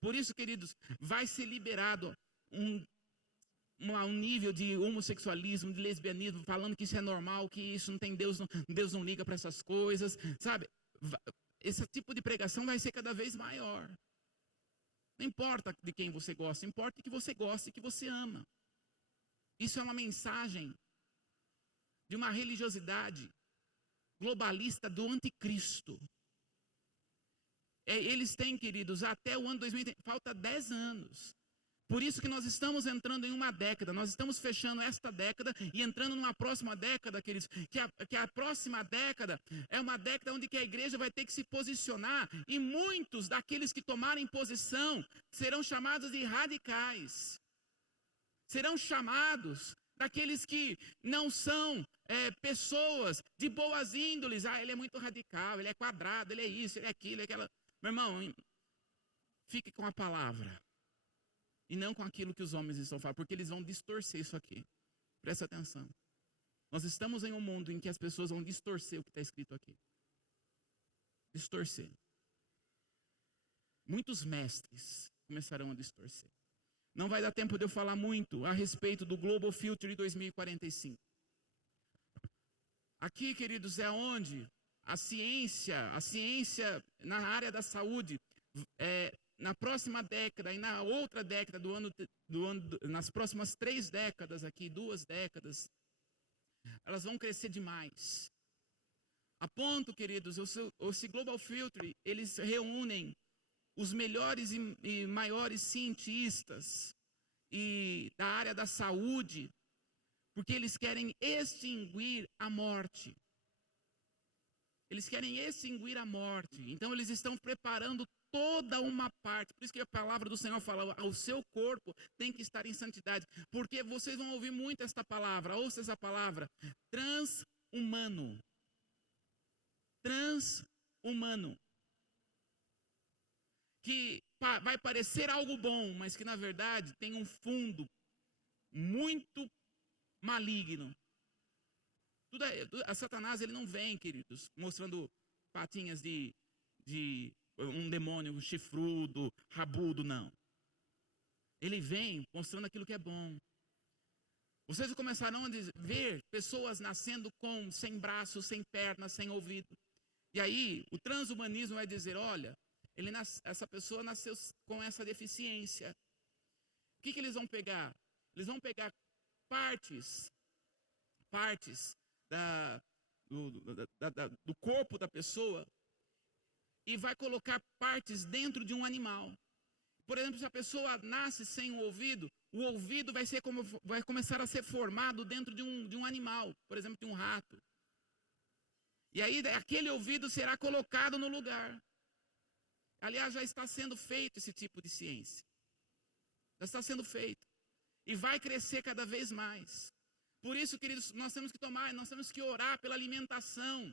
Por isso, queridos, vai ser liberado um nível de homossexualismo, de lesbianismo, falando que isso é normal, que isso não tem Deus, Deus não liga para essas coisas, sabe? Esse tipo de pregação vai ser cada vez maior. Não importa de quem você gosta, importa que você gosta e que você ama. Isso é uma mensagem de uma religiosidade globalista do anticristo. Eles têm, queridos, até o ano 2030, falta 10 anos. Por isso que nós estamos entrando em uma década, nós estamos fechando esta década e entrando numa próxima década, queridos, que a próxima década é uma década onde que a igreja vai ter que se posicionar e muitos daqueles que tomarem posição serão chamados de radicais. Serão chamados daqueles que não são pessoas de boas índoles. Ele é muito radical, ele é quadrado, ele é isso, ele é aquilo, ele é aquela. Meu irmão, fique com a palavra. E não com aquilo que os homens estão falando, porque eles vão distorcer isso aqui. Presta atenção. Nós estamos em um mundo em que as pessoas vão distorcer o que está escrito aqui. Distorcer. Muitos mestres começarão a distorcer. Não vai dar tempo de eu falar muito a respeito do Global Future 2045. Aqui, queridos, é onde a ciência na área da saúde, na próxima década e na outra década nas próximas 3 décadas aqui, 2 décadas, elas vão crescer demais. A ponto, queridos, esse Global Future, eles reúnem os melhores e maiores cientistas da área da saúde, porque eles querem extinguir a morte. Eles querem extinguir a morte. Então eles estão preparando toda uma parte. Por isso que a palavra do Senhor fala, o seu corpo tem que estar em santidade. Porque vocês vão ouvir muito esta palavra, ouça essa palavra, transhumano. Transhumano. Que vai parecer algo bom, mas que na verdade tem um fundo muito maligno. A Satanás, ele não vem, queridos, mostrando patinhas de um demônio chifrudo, rabudo, não. Ele vem mostrando aquilo que é bom. Vocês começarão a ver pessoas nascendo sem braços, sem pernas, sem ouvido. E aí, o transhumanismo vai dizer, olha, essa pessoa nasceu com essa deficiência. O que eles vão pegar? Eles vão pegar partes do corpo da pessoa e vai colocar partes dentro de um animal. Por exemplo, se a pessoa nasce sem o ouvido vai começar a ser formado dentro de um animal, por exemplo, de um rato. E aí aquele ouvido será colocado no lugar. Aliás, já está sendo feito esse tipo de ciência. Já está sendo feito. E vai crescer cada vez mais. Por isso, queridos, nós temos que orar pela alimentação.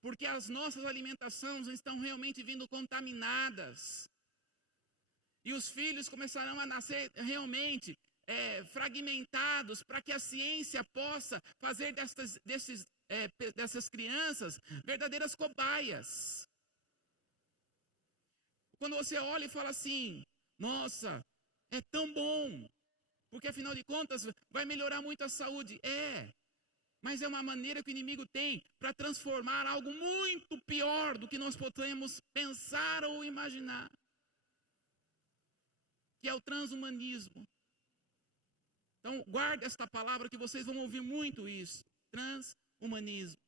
Porque as nossas alimentações estão realmente vindo contaminadas. E os filhos começarão a nascer realmente fragmentados para que a ciência possa fazer dessas crianças verdadeiras cobaias. Quando você olha e fala assim, nossa, é tão bom, porque afinal de contas vai melhorar muito a saúde. Mas é uma maneira que o inimigo tem para transformar algo muito pior do que nós podemos pensar ou imaginar. Que é o transhumanismo. Então, guarde esta palavra que vocês vão ouvir muito isso. Transhumanismo.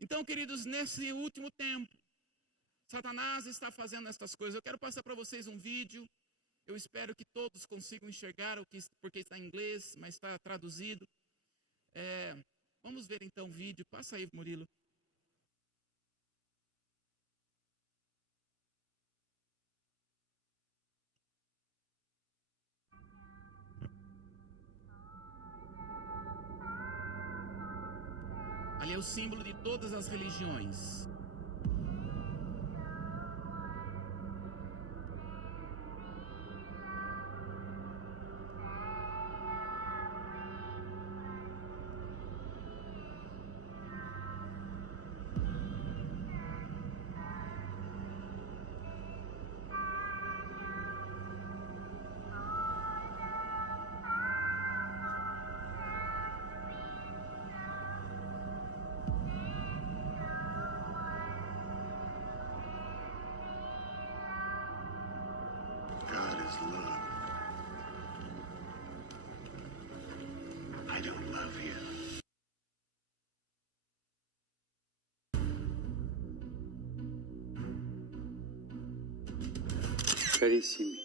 Então, queridos, nesse último tempo, Satanás está fazendo estas coisas. Eu quero passar para vocês um vídeo. Eu espero que todos consigam enxergar porque está em inglês, mas está traduzido. Vamos ver então o vídeo. Passa aí, Murilo. Ali é o símbolo de todas as religiões. God is love. I don't love you. Carissimi,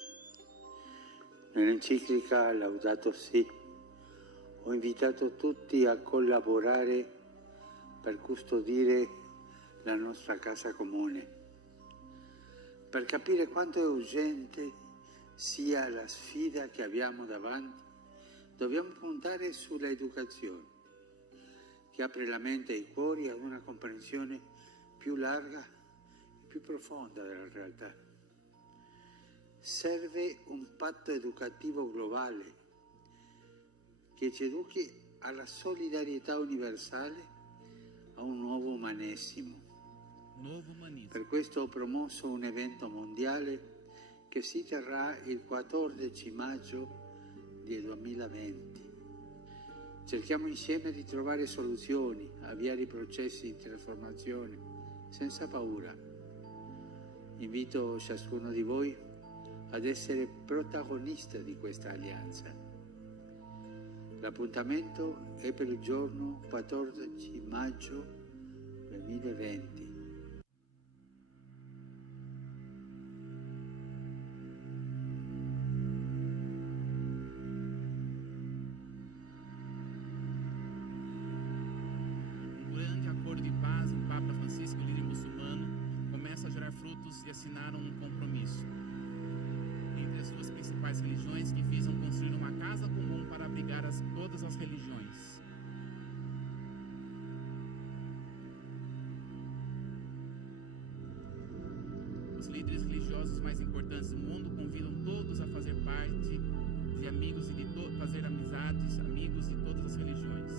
nell'enciclica Laudato Si ho invitato tutti a collaborare per custodire la nostra casa comune, per capire quanto è urgente sia la sfida che abbiamo davanti. Dobbiamo puntare sulla educazione, che apre la mente e i cuori ad una comprensione più larga e più profonda della realtà. Serve un patto educativo globale che ci educhi alla solidarietà universale, a un nuovo umanesimo. Per questo ho promosso un evento mondiale che si terrà il 14 maggio del 2020. Cerchiamo insieme di trovare soluzioni, avviare i processi di trasformazione senza paura. Invito ciascuno di voi ad essere protagonista di questa alleanza. L'appuntamento è per il giorno 14 maggio 2020. Um grande acordo de paz, o Papa Francisco, líder muçulmano, começa a gerar frutos e assinaram um compromisso entre as duas principais religiões que visam construir uma casa comum para abrigar todas as religiões. Os líderes religiosos mais importantes do mundo convidam todos a fazer parte de amigos e de fazer amizades, amigos de todas as religiões.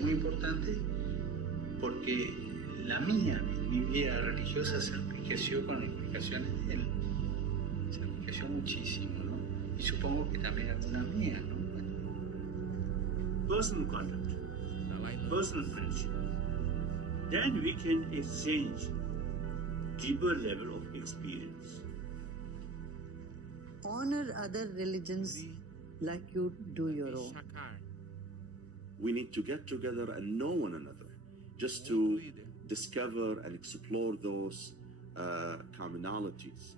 Muy importante porque mi vida religiosa se enriqueció con la explicación de él. Se enriqueció muchísimo, ¿no? Y supongo que también alguna mía, ¿no? Personal contact, Dalai Lama. personal friendship. Then we can exchange deeper level of experience. Honor other religions like you do your own. Shakar, We need to get together and know one another, just outro to líder. discover and explore those commonalities.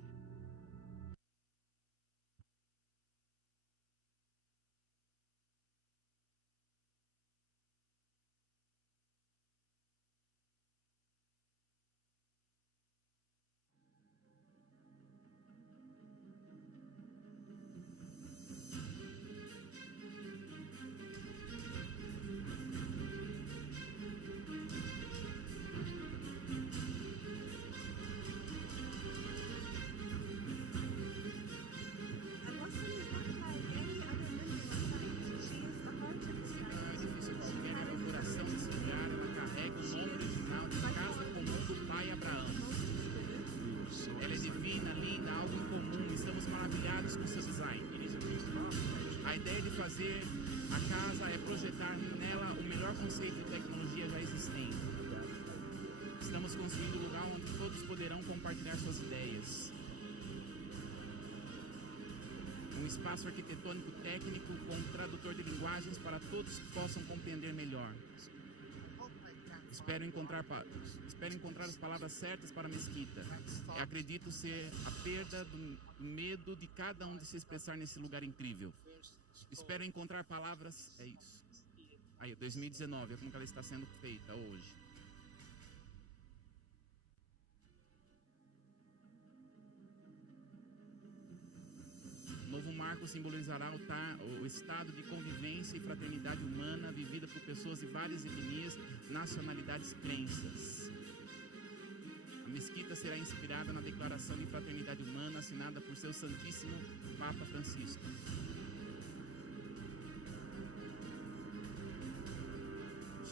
fazer a casa é projetar nela o melhor conceito de tecnologia já existente. Estamos construindo um lugar onde todos poderão compartilhar suas ideias. um espaço arquitetônico técnico com um tradutor de linguagens para todos que possam compreender melhor. Espero encontrar as palavras certas para a mesquita. Eu acredito ser a perda do medo de cada um de se expressar nesse lugar incrível. Espero encontrar palavras, é isso. Aí, 2019, é como que ela está sendo feita hoje. O novo marco simbolizará o estado de convivência e fraternidade humana vivida por pessoas de várias etnias, nacionalidades e crenças. A mesquita será inspirada na Declaração de Fraternidade Humana assinada por seu Santíssimo Papa Francisco.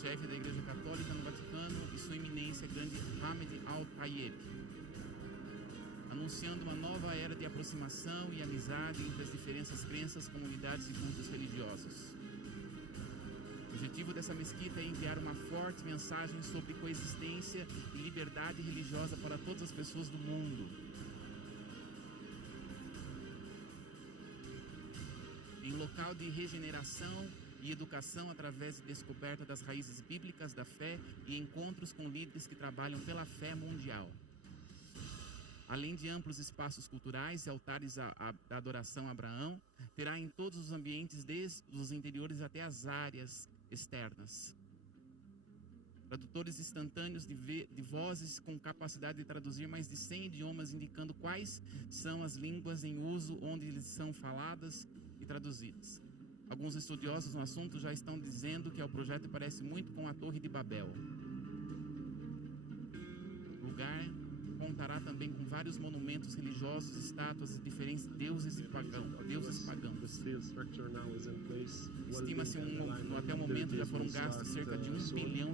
Chefe da Igreja Católica no Vaticano e sua eminência grande Hamed Al-Tayeb, anunciando uma nova era de aproximação e amizade entre as diferentes crenças, comunidades e cultos religiosos. O objetivo dessa mesquita é enviar uma forte mensagem sobre coexistência e liberdade religiosa para todas as pessoas do mundo. Em local de regeneração e educação através de descoberta das raízes bíblicas da fé e encontros com líderes que trabalham pela fé mundial. Além de amplos espaços culturais e altares da adoração a Abraão, terá em todos os ambientes, desde os interiores até as áreas externas, tradutores instantâneos de vozes com capacidade de traduzir mais de 100 idiomas, indicando quais são as línguas em uso onde eles são faladas e traduzidas. Alguns estudiosos no assunto já estão dizendo que o projeto parece muito com a Torre de Babel. O lugar contará também com vários monumentos religiosos, estátuas de diferentes deuses pagãos. Estima-se até o momento já foram gastos cerca de $1,2 bilhão.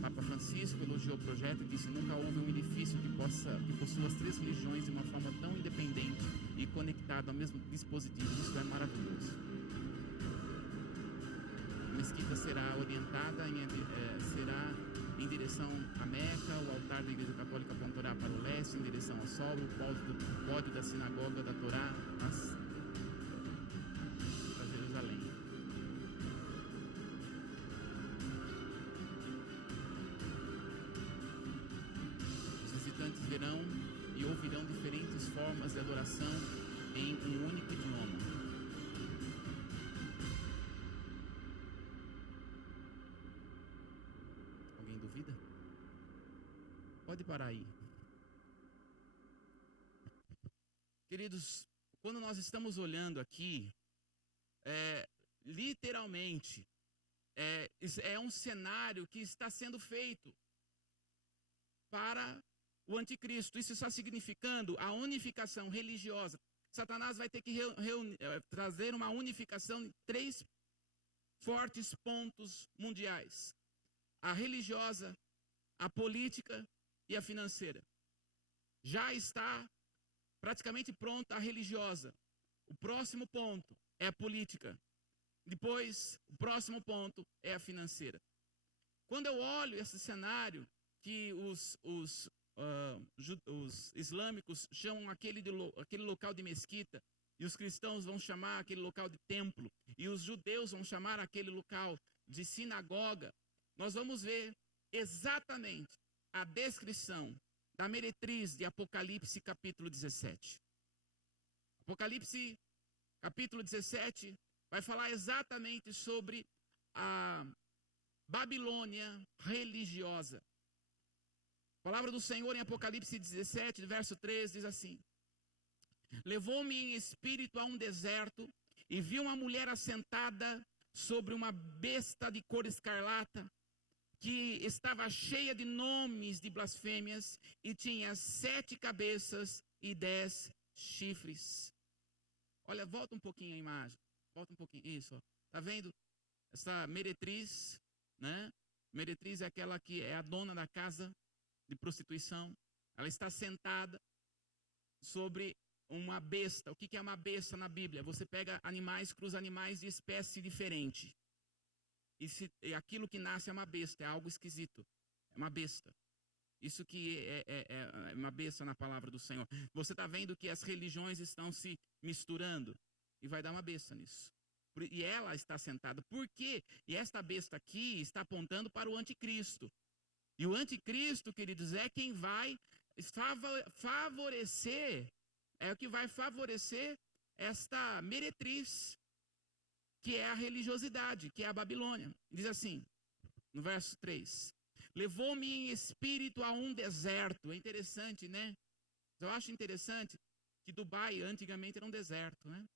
Papa Francisco elogiou o projeto e disse: nunca houve um edifício que possua as três religiões de uma forma tão independente e conectado ao mesmo dispositivo. Isso é maravilhoso. A mesquita será orientada será em direção a Meca, o altar da Igreja Católica apontará para o leste, em direção ao sol, o pódio da sinagoga da Torá para Jerusalém. Os visitantes verão e ouvirão diferentes formas de adoração em um único idioma. Alguém duvida? Pode parar aí. Queridos, quando nós estamos olhando aqui, literalmente, é um cenário que está sendo feito para o anticristo. Isso está significando a unificação religiosa. Satanás vai ter que trazer uma unificação em 3 fortes pontos mundiais: a religiosa, a política e a financeira. Já está praticamente pronta a religiosa. O próximo ponto é a política. Depois, o próximo ponto é a financeira. Quando eu olho esse cenário que os islâmicos chamam aquele local de mesquita, e os cristãos vão chamar aquele local de templo, e os judeus vão chamar aquele local de sinagoga, nós vamos ver exatamente a descrição da meretriz de Apocalipse capítulo 17. Apocalipse capítulo 17 vai falar exatamente sobre a Babilônia religiosa. A palavra do Senhor em Apocalipse 17, verso 3, diz assim: levou-me em espírito a um deserto e vi uma mulher assentada sobre uma besta de cor escarlata, que estava cheia de nomes de blasfêmias e tinha 7 cabeças e 10 chifres. Olha, volta um pouquinho a imagem. Volta um pouquinho, isso, ó. Tá vendo? Essa meretriz, né? Meretriz é aquela que é a dona da casa de prostituição. Ela está sentada sobre uma besta. O que é uma besta na Bíblia? Você pega animais, cruza animais de espécie diferente. E aquilo que nasce é uma besta, é algo esquisito. É uma besta. Isso que é uma besta na palavra do Senhor. Você está vendo que as religiões estão se misturando e vai dar uma besta nisso. E ela está sentada. Por quê? E esta besta aqui está apontando para o anticristo. E o anticristo, queridos, é quem vai favorecer, é o que vai favorecer esta meretriz, que é a religiosidade, que é a Babilônia. Diz assim, no verso 3: levou-me em espírito a um deserto. É interessante, né? Eu acho interessante que Dubai antigamente era um deserto, né?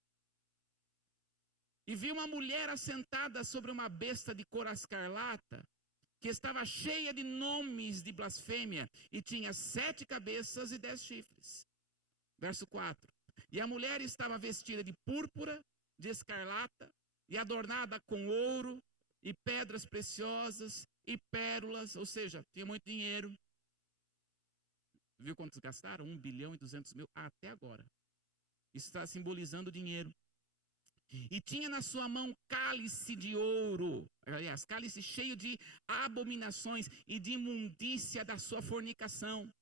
E vi uma mulher assentada sobre uma besta de cor escarlata, que estava cheia de nomes de blasfêmia, e tinha 7 cabeças e 10 chifres. Verso 4: e a mulher estava vestida de púrpura, de escarlata, e adornada com ouro, e pedras preciosas, e pérolas, ou seja, tinha muito dinheiro. Viu quantos gastaram? 1 bilhão e 200 mil até agora. Isso está simbolizando o dinheiro. E tinha na sua mão cálice de ouro, aliás, cálice cheio de abominações e de imundícia da sua fornicação.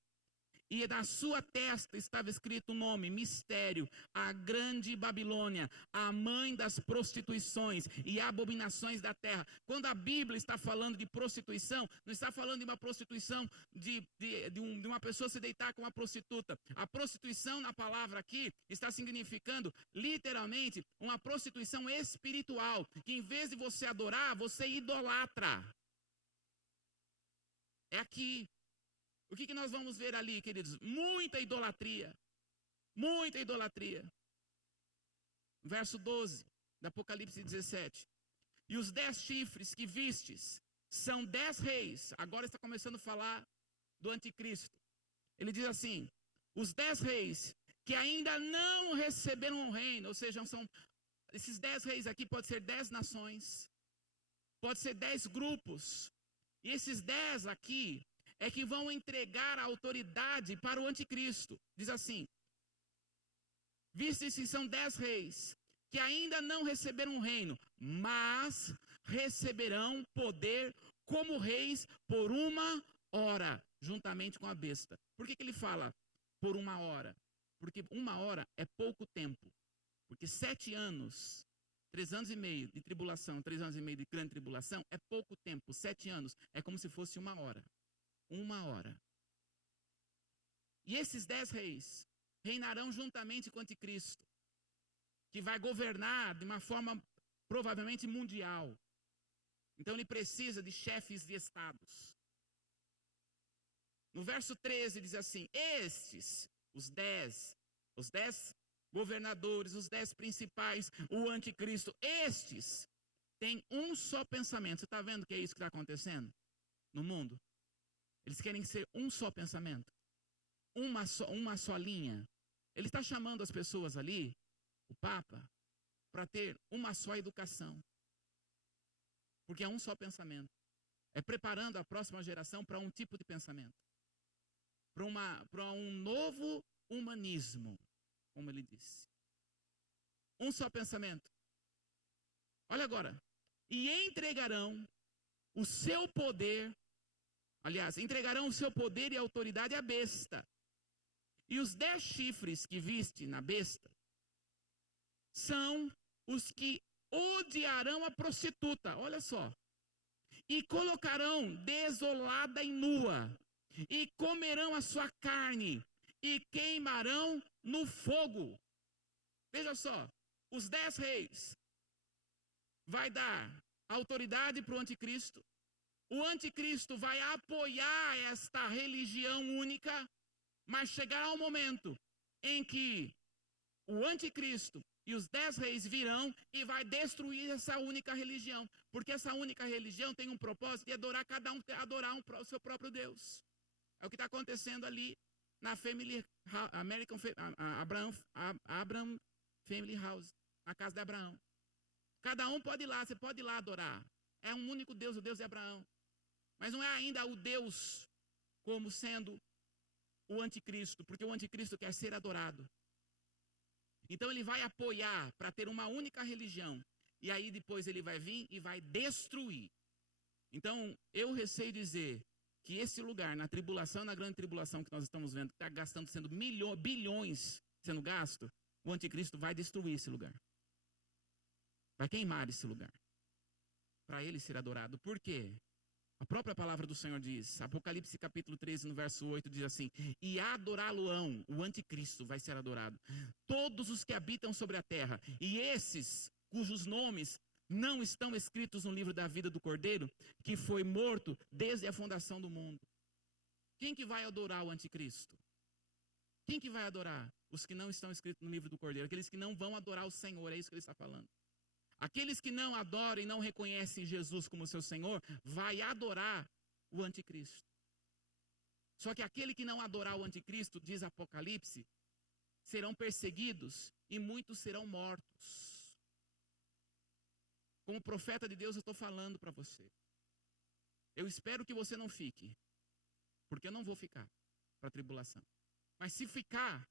E na sua testa estava escrito o nome, mistério, a grande Babilônia, a mãe das prostituições e abominações da terra. Quando a Bíblia está falando de prostituição, não está falando de uma prostituição de uma pessoa se deitar com uma prostituta. A prostituição na palavra aqui está significando literalmente uma prostituição espiritual, que em vez de você adorar, você idolatra. É aqui. O que nós vamos ver ali, queridos? Muita idolatria. Muita idolatria. Verso 12, do Apocalipse 17. E os 10 chifres que vistes são 10 reis. Agora está começando a falar do anticristo. Ele diz assim: os 10 reis que ainda não receberam o reino, ou seja, são esses 10 reis aqui, pode ser 10 nações, pode ser 10 grupos. E esses 10 aqui é que vão entregar a autoridade para o anticristo. Diz assim: vistes que são 10 reis, que ainda não receberam o reino, mas receberão poder como reis por 1 hora, juntamente com a besta. Por que ele fala por 1 hora? Porque 1 hora é pouco tempo. Porque 7 anos, 3 anos e meio de tribulação, 3 anos e meio de grande tribulação, é pouco tempo. 7 anos é como se fosse 1 hora. 1 hora. E esses 10 reis reinarão juntamente com o anticristo, que vai governar de uma forma provavelmente mundial. Então ele precisa de chefes de estados. No verso 13 diz assim: estes, os 10 governadores, os 10 principais, o anticristo, estes têm um só pensamento. Você está vendo que é isso que está acontecendo no mundo? Eles querem ser um só pensamento, uma só linha. Ele está chamando as pessoas ali, o Papa, para ter uma só educação. Porque é um só pensamento. É preparando a próxima geração para um tipo de pensamento. Para um novo humanismo, como ele disse. Um só pensamento. Olha agora. E entregarão o seu poder. Aliás, entregarão o seu poder e autoridade à besta. E os 10 chifres que viste na besta são os que odiarão a prostituta. Olha só. E colocarão desolada e nua. E comerão a sua carne. E queimarão no fogo. Veja só. Os 10 reis vai dar autoridade para o anticristo. O anticristo vai apoiar esta religião única, mas chegará um momento em que o anticristo e os 10 reis virão e vai destruir essa única religião, porque essa única religião tem um propósito de adorar cada um, adorar o seu próprio Deus. É o que está acontecendo ali na Abraham Family House, na casa de Abraão. Cada um pode ir lá, você pode ir lá adorar. É um único Deus, o Deus de Abraão. Mas não é ainda o Deus como sendo o anticristo, porque o anticristo quer ser adorado. Então ele vai apoiar para ter uma única religião. E aí depois ele vai vir e vai destruir. Então eu receio dizer que esse lugar, na tribulação, na grande tribulação que nós estamos vendo, que está gastando, sendo bilhões sendo gasto, o anticristo vai destruir esse lugar. Vai queimar esse lugar. Para ele ser adorado. Por quê? A própria palavra do Senhor diz, Apocalipse capítulo 13, no verso 8, diz assim: e adorá-lo-ão, o anticristo vai ser adorado, todos os que habitam sobre a terra, e esses cujos nomes não estão escritos no livro da vida do Cordeiro, que foi morto desde a fundação do mundo. Quem que vai adorar o anticristo? Quem que vai adorar? Os que não estão escritos no livro do Cordeiro, aqueles que não vão adorar o Senhor, é isso que ele está falando. Aqueles que não adoram e não reconhecem Jesus como seu Senhor, vai adorar o anticristo. Só que aquele que não adorar o anticristo, diz Apocalipse, serão perseguidos e muitos serão mortos. Como profeta de Deus, eu estou falando para você. Eu espero que você não fique, porque eu não vou ficar para a tribulação. Mas se ficar,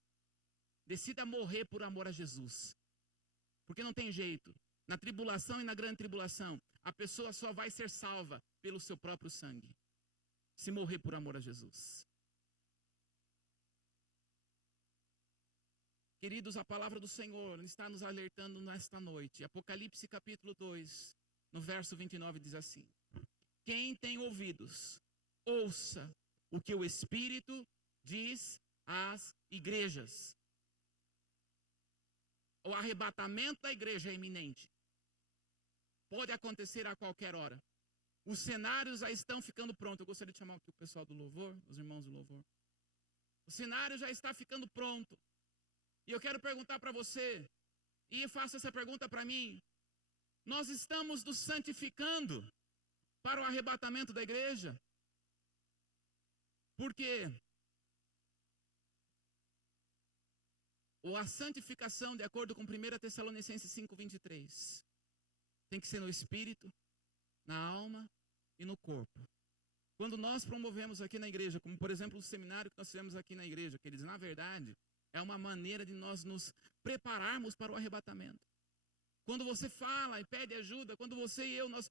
decida morrer por amor a Jesus. Porque não tem jeito. Na tribulação e na grande tribulação, a pessoa só vai ser salva pelo seu próprio sangue. Se morrer por amor a Jesus. Queridos, a palavra do Senhor está nos alertando nesta noite. Apocalipse capítulo 2, no verso 29, diz assim: quem tem ouvidos, ouça o que o Espírito diz às igrejas. O arrebatamento da igreja é iminente. Pode acontecer a qualquer hora. Os cenários já estão ficando prontos. Eu gostaria de chamar aqui o pessoal do louvor, os irmãos do louvor. O cenário já está ficando pronto. E eu quero perguntar para você, e faça essa pergunta para mim: nós estamos nos santificando para o arrebatamento da igreja? Por quê? Ou a santificação, de acordo com 1 Tessalonicenses 5:23, tem que ser no espírito, na alma e no corpo. Quando nós promovemos aqui na igreja, como por exemplo o seminário que nós fizemos aqui na igreja, queridos, na verdade, é uma maneira de nós nos prepararmos para o arrebatamento. Quando você fala e pede ajuda, quando você e eu, nós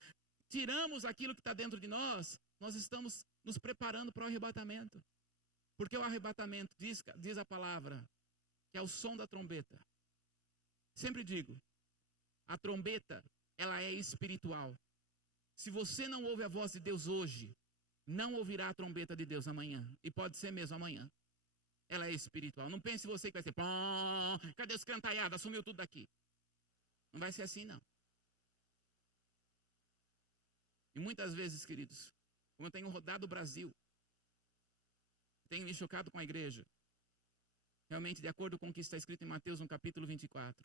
tiramos aquilo que está dentro de nós, nós estamos nos preparando para o arrebatamento. Porque o arrebatamento, diz a palavra, que é o som da trombeta. Sempre digo, a trombeta, ela é espiritual. Se você não ouve a voz de Deus hoje, não ouvirá a trombeta de Deus amanhã. E pode ser mesmo amanhã. Ela é espiritual. Não pense você que vai ser, cadê os cantaiados? Sumiu tudo daqui. Não vai ser assim, não. E muitas vezes, queridos, como eu tenho rodado o Brasil, tenho me chocado com a igreja, realmente, de acordo com o que está escrito em Mateus, no capítulo 24,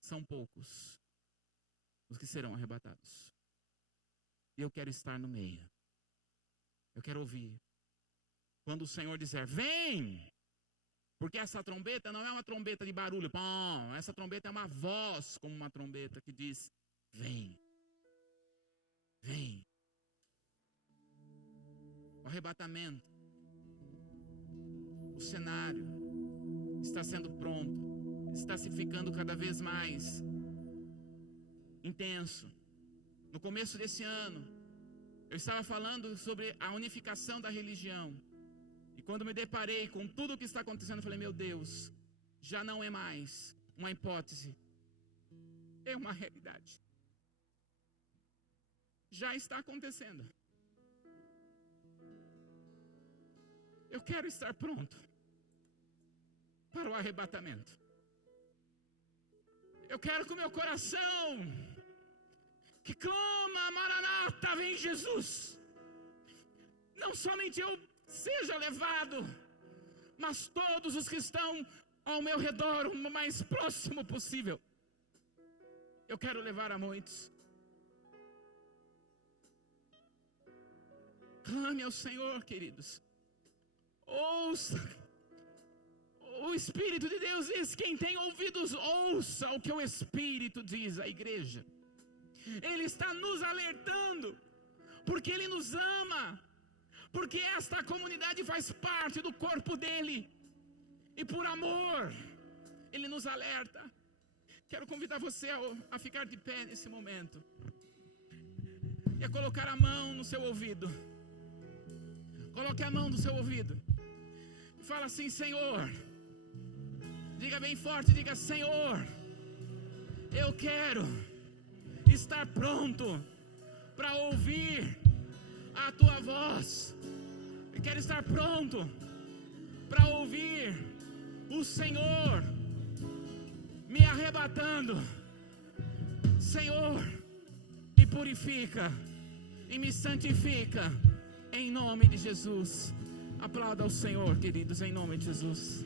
são poucos os que serão arrebatados. E eu quero estar no meio. Eu quero ouvir. Quando o Senhor disser, vem! Porque essa trombeta não é uma trombeta de barulho. Pão, essa trombeta é uma voz, como uma trombeta que diz, vem. Vem. O arrebatamento. O cenário está sendo pronto, está se ficando cada vez mais intenso. No começo desse ano, eu estava falando sobre a unificação da religião. E quando me deparei com tudo o que está acontecendo, eu falei, meu Deus, já não é mais uma hipótese, é uma realidade. Já está acontecendo. Eu quero estar pronto para o arrebatamento. Eu quero que o meu coração, que clama, Maranata, vem Jesus, não somente eu seja levado, mas todos os que estão ao meu redor, o mais próximo possível. Eu quero levar a muitos. Clame ao Senhor, queridos. Ouça. O Espírito de Deus diz, quem tem ouvidos, ouça o que o Espírito diz à igreja. Ele está nos alertando, porque Ele nos ama, porque esta comunidade faz parte do corpo dEle, e por amor, Ele nos alerta. Quero convidar você a ficar de pé nesse momento, e a colocar a mão no seu ouvido. Coloque a mão do seu ouvido. Fala assim: Senhor. Diga bem forte, diga: Senhor, eu quero estar pronto para ouvir a tua voz. Eu quero estar pronto para ouvir o Senhor me arrebatando. Senhor, me purifica e me santifica em nome de Jesus. Aplauda ao Senhor, queridos, em nome de Jesus.